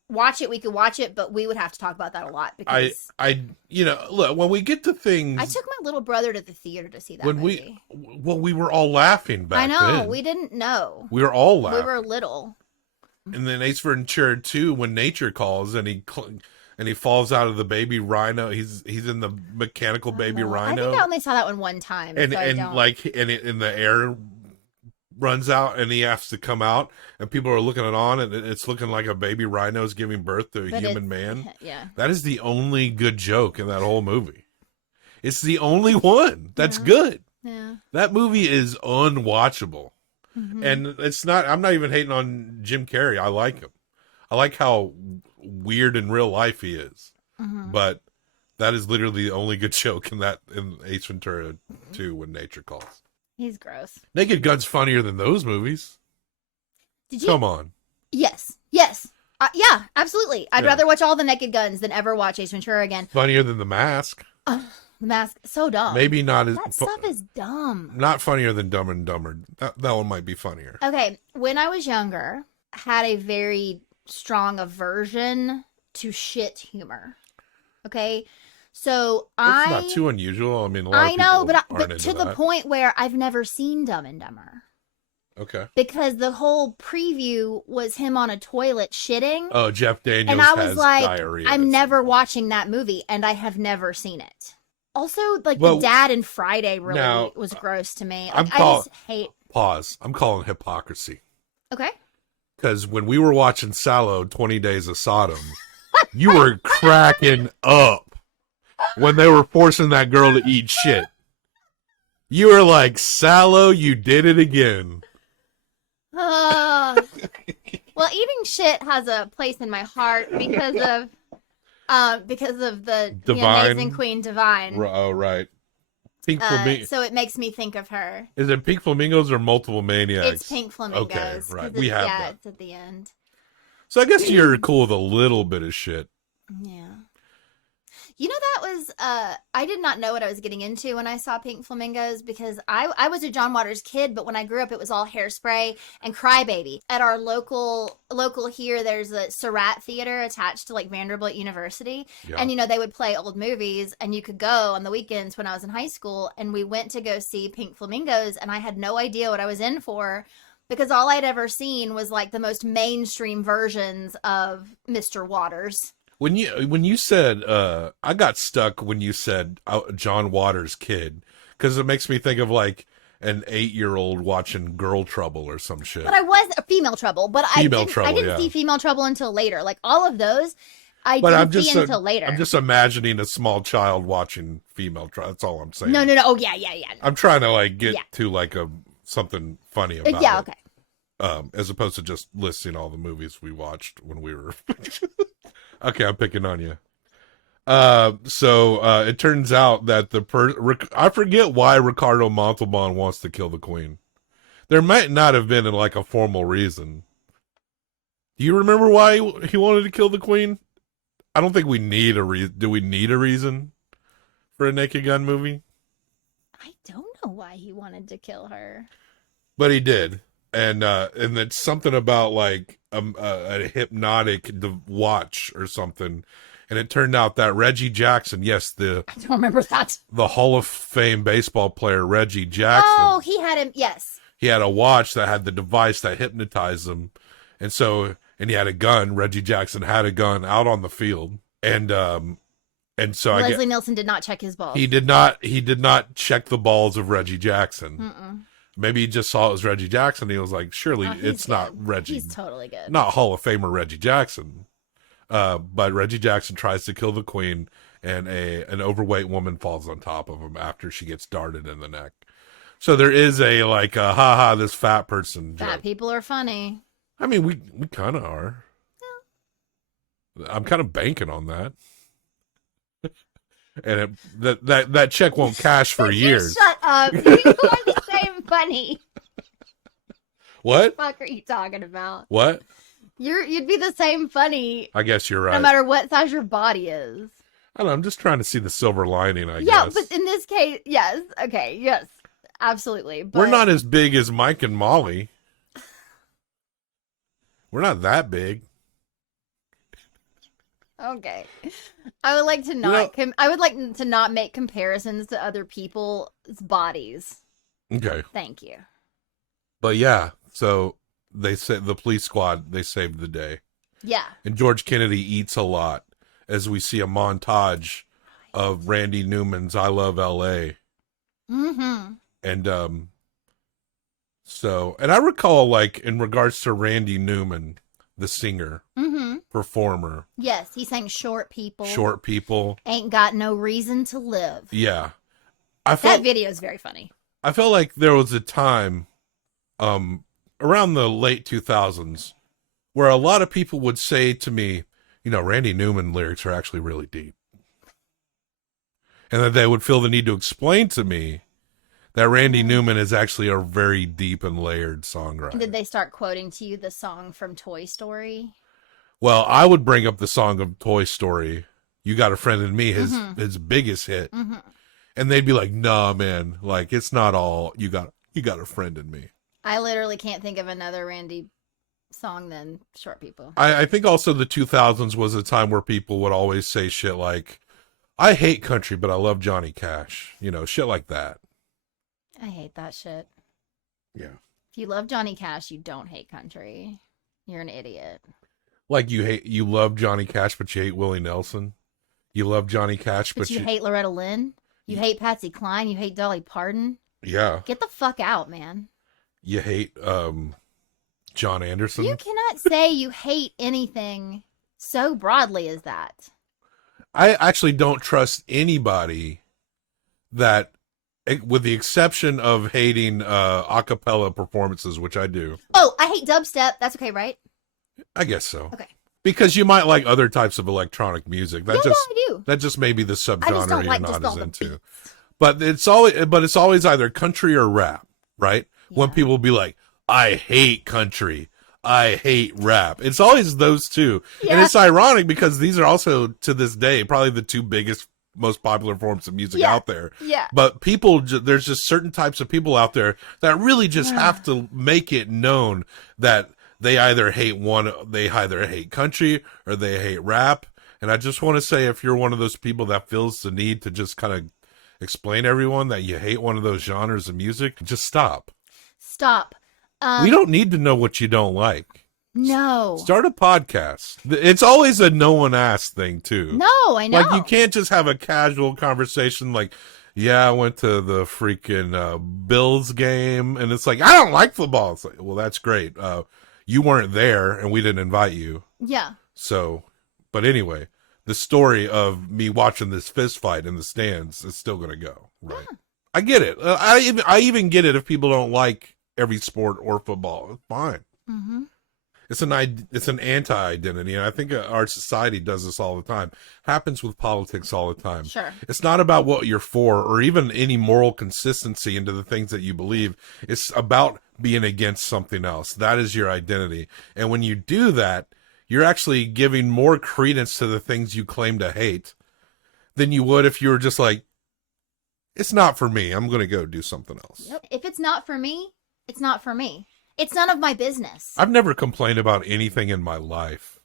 watch it, we could watch it, but we would have to talk about that a lot, because... look, when we get to things... I took my little brother to the theater to see that movie. We were all laughing back then. I know, we didn't know. We were all laughing. We were little. And then Ace Ventura 2, when nature calls, and he falls out of the baby rhino. He's in the mechanical baby rhino. I think I only saw that one time. And the air runs out, and he has to come out, and people are looking on, and it's looking like a baby rhino is giving birth to a human man. Yeah, that is the only good joke in that whole movie. It's the only one that's good. Yeah. That movie is unwatchable. Mhm. And it's not, I'm not even hating on Jim Carrey. I like him. I like how weird in real life he is. Mhm. But that is literally the only good joke in Ace Ventura 2 When Nature Calls. He's gross. Naked Gun's funnier than those movies. Did you? Come on. Yes. Yes. Yeah, absolutely. I'd Yeah. rather watch all the Naked Guns than ever watch Ace Ventura again. Funnier than The Mask. The Mask, so dumb. Maybe not as That stuff is dumb. not funnier than Dumb and Dumber. That one might be funnier. Okay, when I was younger, I had a very strong aversion to shit humor. Okay, so It's not too unusual. I mean, a lot I of know, people but aren't to into the that. point where I've never seen Dumb and Dumber Okay. because the whole preview was him on a toilet shitting, Oh, Jeff Daniels and I was has like, diarrhea. I'm never watching that movie, and I have never seen it. Also, like Well, the dad in Friday really now, was gross to me. I'm Like, I just hate. Pause. I'm calling hypocrisy. Okay. Because when we were watching Sallow, 20 Days of Sodom, you were cracking up when they were forcing that girl to eat shit. You were like, Sallow, you did it again. Well, eating shit has a place in my heart because of the Divine. amazing Queen Divine. Oh, right. Pink Flamingos. So it makes me think of her. Is it Pink Flamingos or Multiple Maniacs? It's Pink Flamingos. Okay, right. 'cause We have yeah, that. it's at the end. So I guess you're cool with a little bit of shit. Yeah. You know, that was, I did not know what I was getting into when I saw Pink Flamingos because I was a John Waters kid, but when I grew up, it was all Hairspray and Crybaby. At our local here, there's a Surratt Theater attached to like Vanderbilt University. Yeah. And, you know, they would play old movies and you could go on the weekends when I was in high school. And we went to go see Pink Flamingos and I had no idea what I was in for because all I'd ever seen was like the most mainstream versions of Mr. Waters. When you said, I got stuck when you said John Waters kid, because it makes me think of like an 8-year-old watching Girl Trouble or some shit. But I was Female Trouble, but I didn't yeah. see Female Trouble until later. Like all of those, I But didn't see until later. I'm just imagining a small child watching Female Trouble. That's all I'm saying. No. Oh yeah. I'm trying to like get Yeah. to like something funny about Yeah. it. Okay. As opposed to just listing all the movies we watched when we were. Okay, I'm picking on you. So it turns out that I forget why Ricardo Montalban wants to kill the Queen. There might not have been like a formal reason. Do you remember why he wanted to kill the Queen? I don't think we need a reason. Do we need a reason for a Naked Gun movie? I don't know why he wanted to kill her. But he did. And it's something about like a hypnotic watch or something, and it turned out that Reggie Jackson, yes, I don't remember that. the Hall of Fame baseball player Reggie Jackson, Oh, he had him. Yes. he had a watch that had the device that hypnotized him, and he had a gun. Reggie Jackson had a gun out on the field, and so Leslie Nielsen did not check his balls. he did not check the balls of Reggie Jackson. Mm-mm. Maybe he just saw it was Reggie Jackson. He was like, surely He's it's not good. Reggie. He's totally good. Not Hall of Famer Reggie Jackson. But Reggie Jackson tries to kill the Queen, and an overweight woman falls on top of him after she gets darted in the neck. So there is a like a haha, this fat person joke. Fat people are funny. I mean, we kind of are. Yeah. I'm kind of banking on that. And that check won't cash for years. Shut up. People are the same funny. What? What the fuck are you talking about? What? You'd be the same funny I guess you're right. no matter what size your body is. I don't know. I'm just trying to see the silver lining, I Yeah, guess. but in this case, yes. Okay, yes. Absolutely. But We're not as big as Mike and Molly. We're not that big. Okay. I would like to not I would like to not make comparisons to other people's bodies. Okay. Thank you. But yeah, so they said the police squad, they saved the day. Yeah. And George Kennedy eats a lot as we see a montage of Randy Newman's I Love L.A. Mm-hmm. And and I recall, like, in regards to Randy Newman, the singer, performer. Yes, he sang Short People. Short People. Ain't Got No Reason to Live. Yeah. That video is very funny. I felt like there was a time, around the late 2000s, where a lot of people would say to me, Randy Newman lyrics are actually really deep. And that they would feel the need to explain to me that Randy Newman is actually a very deep and layered songwriter. Did they start quoting to you the song from Toy Story? Well, I would bring up the song of Toy Story, You Got a Friend in Me, his biggest hit. Mm-hmm. And they'd be like, nah, man, like, it's not all you got a friend in me. I literally can't think of another Randy song than Short People. I think also the 2000s was a time where people would always say shit like, I hate country, but I love Johnny Cash. Shit like that. I hate that shit. Yeah. If you love Johnny Cash, you don't hate country. You're an idiot. Like you love Johnny Cash, but you hate Willie Nelson. You love Johnny Cash, But you hate Loretta Lynn. You hate Patsy Cline. You hate Dolly Parton. Yeah. Get the fuck out, man. You hate John Anderson. You cannot say you hate anything so broadly as that. I actually don't trust anybody that, with the exception of hating a cappella performances, which I do. Oh, I hate dubstep. That's okay, right? I guess so. Okay. Because you might like other types of electronic music. I do. That just may be the I just subgenre don't you're like not just as all the into. beats. But it's always either country or rap, right? Yeah. When people be like, I hate country, I hate rap. It's always those two. Yeah. And it's ironic because these are also, to this day, probably the two biggest, most popular forms of music out there. Yeah. But there's just certain types of people out there that really just have to make it known that they either hate country or they hate rap. And I just want to say, if you're one of those people that feels the need to just kind of explain to everyone that you hate one of those genres of music, just stop. Stop. We don't need to know what you don't like. No. Start a podcast. It's always a no one asked thing too. No, I know. Like, you can't just have a casual conversation like, yeah, I went to the freaking Bills game, and it's like, I don't like football. It's like, well, that's great. You weren't there, and we didn't invite you. Yeah. So, but anyway, the story of me watching this fist fight in the stands is still going to go. Right. Yeah. I get it. I even get it if people don't like every sport or football. It's fine. Mm-hmm. It's an anti-identity, and I think our society does this all the time. Happens with politics all the time. Sure. It's not about what you're for or even any moral consistency into the things that you believe. It's about being against something else. That is your identity. And when you do that, you're actually giving more credence to the things you claim to hate than you would if you were just like, it's not for me. I'm going to go do something else. Yep. If it's not for me, it's not for me. It's none of my business. I've never complained about anything in my life.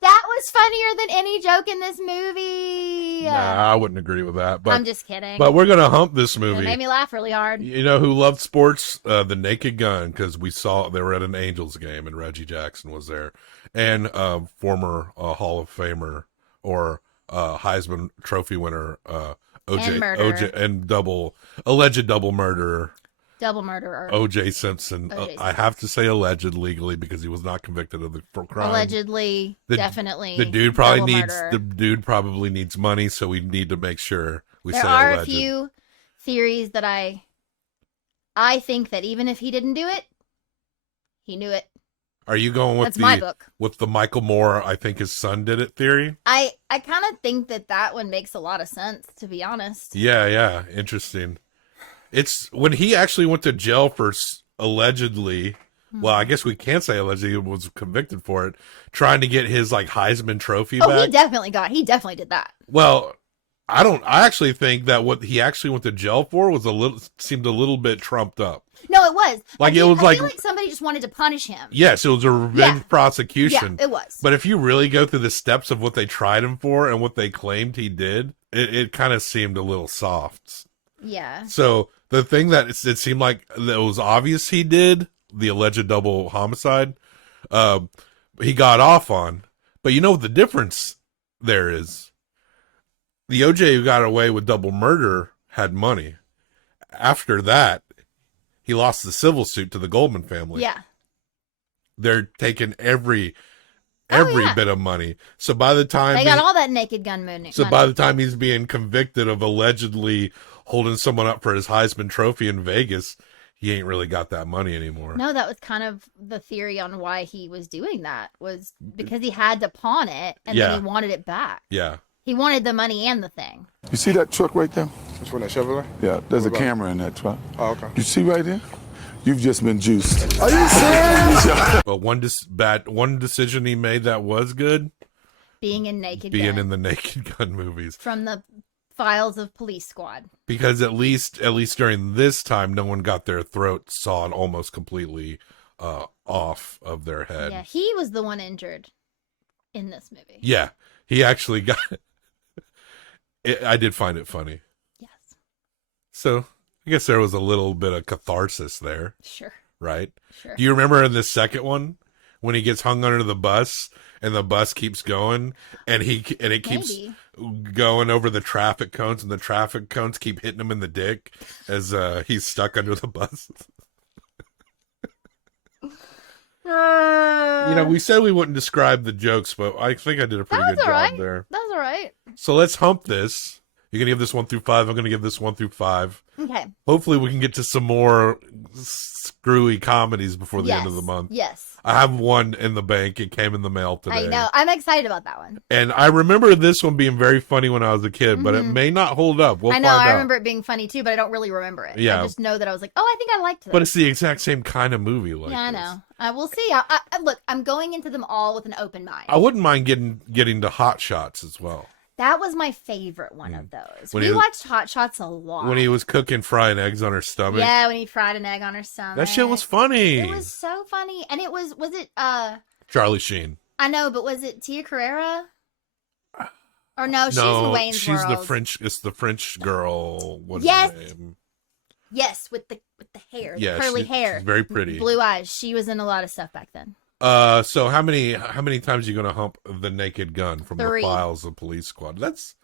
That was funnier than any joke in this an Nah, I wouldn't agree with that. But I'm just kidding. But we're going to hump this It movie. made me laugh really hard. You know who loved sports? The Naked Gun, because we saw they were at an Angels game and Reggie Jackson was there. And former Hall of Famer or Heisman Trophy winner OJ and alleged double murderer. Double murderer. OJ Simpson. I have to say alleged legally because he was not convicted of the crime. Allegedly, definitely. The dude probably needs money, so we need to make sure we say alleged. There are a few theories that I think that even if he didn't do it, he knew it. Are you going with my book. With the Michael Moore, I think his son did it theory? I kind of think that one makes a lot of sense, to be honest. Yeah, interesting. It's when he actually went to jail for allegedly, well, I guess we can't say allegedly, he was convicted for it, trying to get his like Heisman Trophy back. He definitely did that. Well, I actually think that what he actually went to jail for seemed a little bit trumped up. No, it was. I feel like somebody just wanted to punish him. Yes, it was a revenge prosecution. Yeah, it was. But if you really go through the steps of what they tried him for and what they claimed he did, it kind of seemed a little soft. Yeah. So the thing that it seemed like that was obvious he did, the alleged double homicide, he got off on. But you know what the difference there is? The OJ who got away with double murder had money. After that, he lost the civil suit to the Goldman family. Yeah. They're taking every every yeah. bit of money. So by the time They got all that Naked Gun money. so by the time he's being convicted of allegedly holding someone up for his Heisman Trophy in Vegas, he ain't really got that money anymore. No, that was kind of the theory on why he was doing that, was because he had to pawn it and then he wanted it back. Yeah. He wanted the money and the thing. You see that truck right there? Which one, that Chevrolet? Yeah, there's a camera in that truck. Oh, okay. You see right there? You've just been juiced. Are you serious? But one decision he made that was good, Being in Naked Gun. being in the Naked Gun movies. From the files of Police Squad. Because at least during this time, no one got their throat sawed almost completely off of their head. Yeah, he was the one injured in this movie. Yeah, he actually got it. I did find it funny. Yes. So I guess there was a little bit of catharsis there. Sure. Right? Sure. Do you remember in the second one when he gets hung under the bus and the bus keeps going and it keeps going over the traffic cones and the traffic cones keep hitting him in the dick as he's stuck under the bus? You know, we said we wouldn't describe the jokes, but I think I did a pretty good job there. That's all right. So let's hump this. You're going to give this 1 through 5. I'm going to give this 1 through 5. Okay. Hopefully we can get to some more screwy comedies before the end of the month. Yes. I have one in the bank. It came in the mail today. I know. I'm excited about that one. And I remember this one being very funny when I was a kid, but it may not hold up. We'll I know. find I out. remember it being funny too, but I don't really remember it. Yeah. I just know that I was like, oh, I think I liked this. But it's the exact same kind of movie. Like yeah, I this. know. We'll see. Look, I'm going into them all with an open mind. I wouldn't mind getting to Hot Shots as well. That was my favorite one of those. When we he was- watched Hot Shots a lot. When he was cooking frying eggs on her stomach. Yeah, when he fried an egg on her stomach. That shit was funny. It was so funny. And it was it Charlie Sheen. I know, but was it Tia Carrera? Or no, she's in No, Wayne's she's World. the French. It's the French girl. What's Yes. her name? Yes, with the hair, Yeah, the curly hair. She's very pretty. Blue eyes. She was in a lot of stuff back then. So how many times are you gonna hump the Naked Gun from 3. the files of Police Squad? That's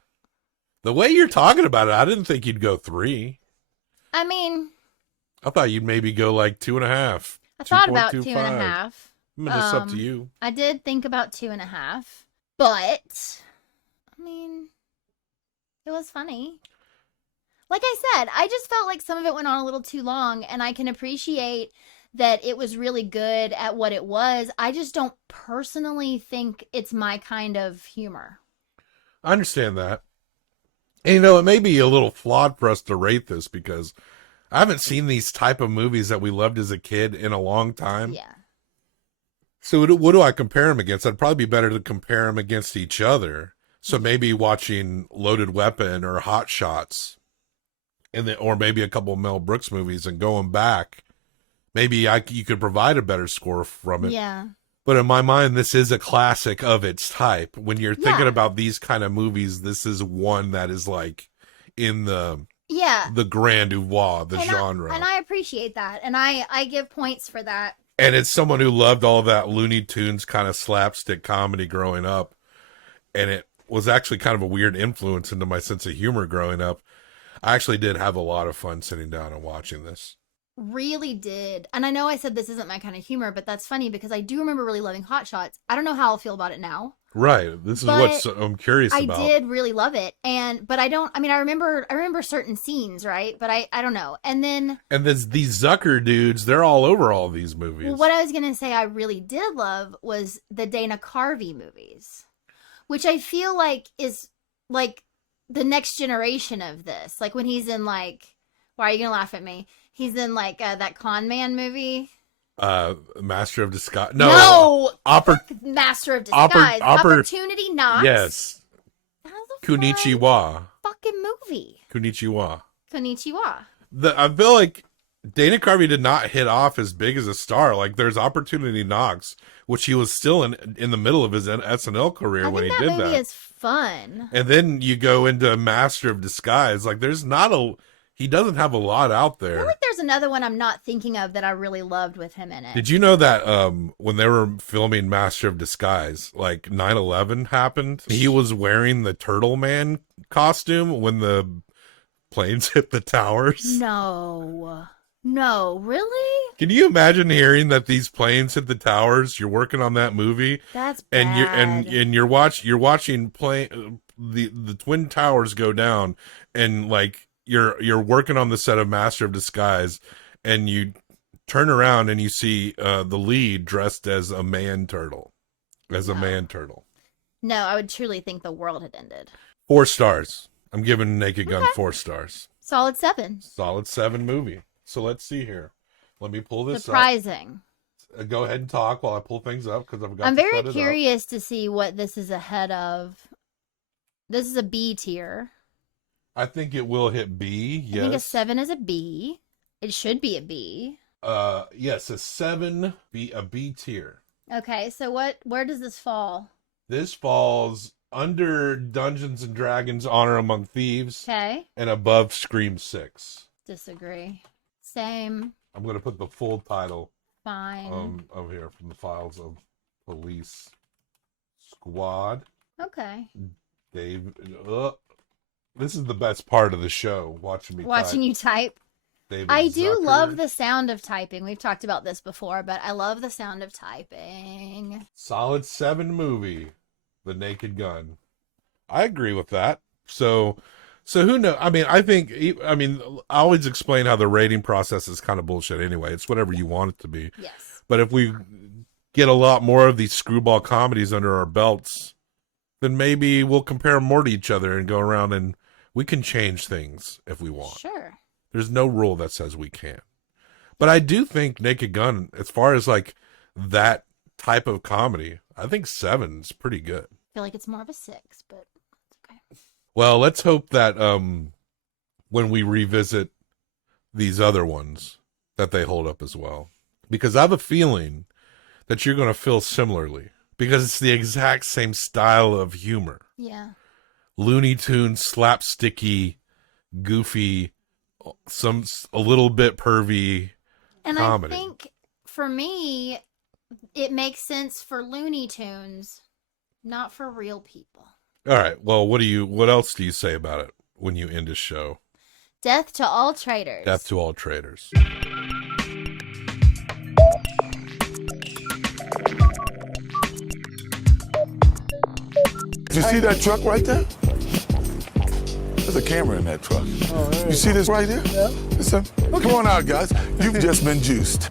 the way you're talking about it. I didn't think you'd go 3. I mean, I thought you'd maybe go like 2.5. I thought about 2.25. 2.5. I mean, it's up to you. I did think about 2.5, but I mean, it was funny. Like I said, I just felt like some of it went on a little too long, and I can appreciate that it was really good at what it was. I just don't personally think it's my kind of humor. I understand that. And, you know, it may be a little flawed for us to rate this because I haven't seen these type of movies that we loved as a kid in a long time. Yeah. So what do I compare them against? I'd probably be better to compare them against each other. So maybe watching Loaded Weapon or Hot Shots, or maybe a couple of Mel Brooks movies and going back. Maybe you could provide a better score from it. Yeah. But in my mind, this is a classic of its type. When you're thinking about these kind of movies, this is one that is like in the grand oeuvre, the genre. And I appreciate that. And I give points for that. And it's someone who loved all that Looney Tunes kind of slapstick comedy growing up. And it was actually kind of a weird influence into my sense of humor growing up. I actually did have a lot of fun sitting down and watching this. Really did. And I know I said this isn't my kind of humor, but that's funny because I do remember really loving Hot Shots. I don't know how I'll feel about it now. Right. This is what I'm curious about. I did really love it. But I remember certain scenes, right? But I don't know. And these Zucker dudes, they're all over all these movies. Well, what I was going to say I really did love was the Dana Carvey movies, which I feel like is like the next generation of this. Like when he's in like, why are you going to laugh at me? He's in like that Con Man movie. Master of Disguise. No. Master of Disguise. Opportunity Knocks. Yes. That was a Konnichiwa. fucking movie. Konnichiwa. Konnichiwa. I feel like Dana Carvey did not hit off as big as a star. Like there's Opportunity Knocks, which he was still in the middle of his SNL career when he did that. That movie is fun. And then you go into Master of Disguise. Like he doesn't have a lot out there. I feel like there's another one I'm not thinking of that I really loved with him in it. Did you know that when they were filming Master of Disguise, like 9/11 happened? He was wearing the Turtle Man costume when the planes hit the towers. No. No, really? Can you imagine hearing that these planes hit the towers? You're working on that movie, That's bad. and you're watching plane the twin towers go down, and like you're working on the set of Master of Disguise, and you turn around and you see the lead dressed as a man turtle, No, I would truly think the world had ended. 4 stars. I'm giving Naked Gun 4 stars. Solid 7. Solid 7 movie. So let's see here. Let me pull this Surprising. up. Go ahead and talk while I pull things up because I've got. I'm very curious to see what this is ahead of. This is a B tier. I think it will hit B. Yes. I think a 7 is a B. It should be a B. Yes, a 7 B, a B tier. Okay, so where does this fall? This falls under Dungeons and Dragons Honor Among Thieves. Okay. And above Scream 6. Disagree. Same. I'm going to put the full title Fine. of here from the files of Police Squad. Okay. Dave, this is the best part of the show, watching you type. David I do Zucker. love the sound of typing. We've talked about this before, but I love the sound of typing. Solid 7 movie, The Naked Gun. I agree with that. So who knows? I mean, I always explain how the rating process is kind of bullshit anyway. It's whatever you want it to be. Yes. But if we get a lot more of these screwball comedies under our belts, then maybe we'll compare more to each other and go around and we can change things if we want. Sure. There's no rule that says we can't. But I do think Naked Gun, as far as like that type of comedy, I think 7's pretty good. I feel like it's more of a 6, but it's okay. Well, let's hope that when we revisit these other ones, that they hold up as well. Because I have a feeling that you're going to feel similarly. Because it's the exact same style of humor. Yeah. Looney Tunes, slapsticky, goofy, a little bit pervy and comedy. I think for me, it makes sense for Looney Tunes, not for real people. All right. Well, what else do you say about it when you end a show? Death to all traitors. Death to all traitors. Did you see that truck right there? There's a camera in that truck. You see this right here? Yeah. Listen, come on out, guys. You've just been juiced.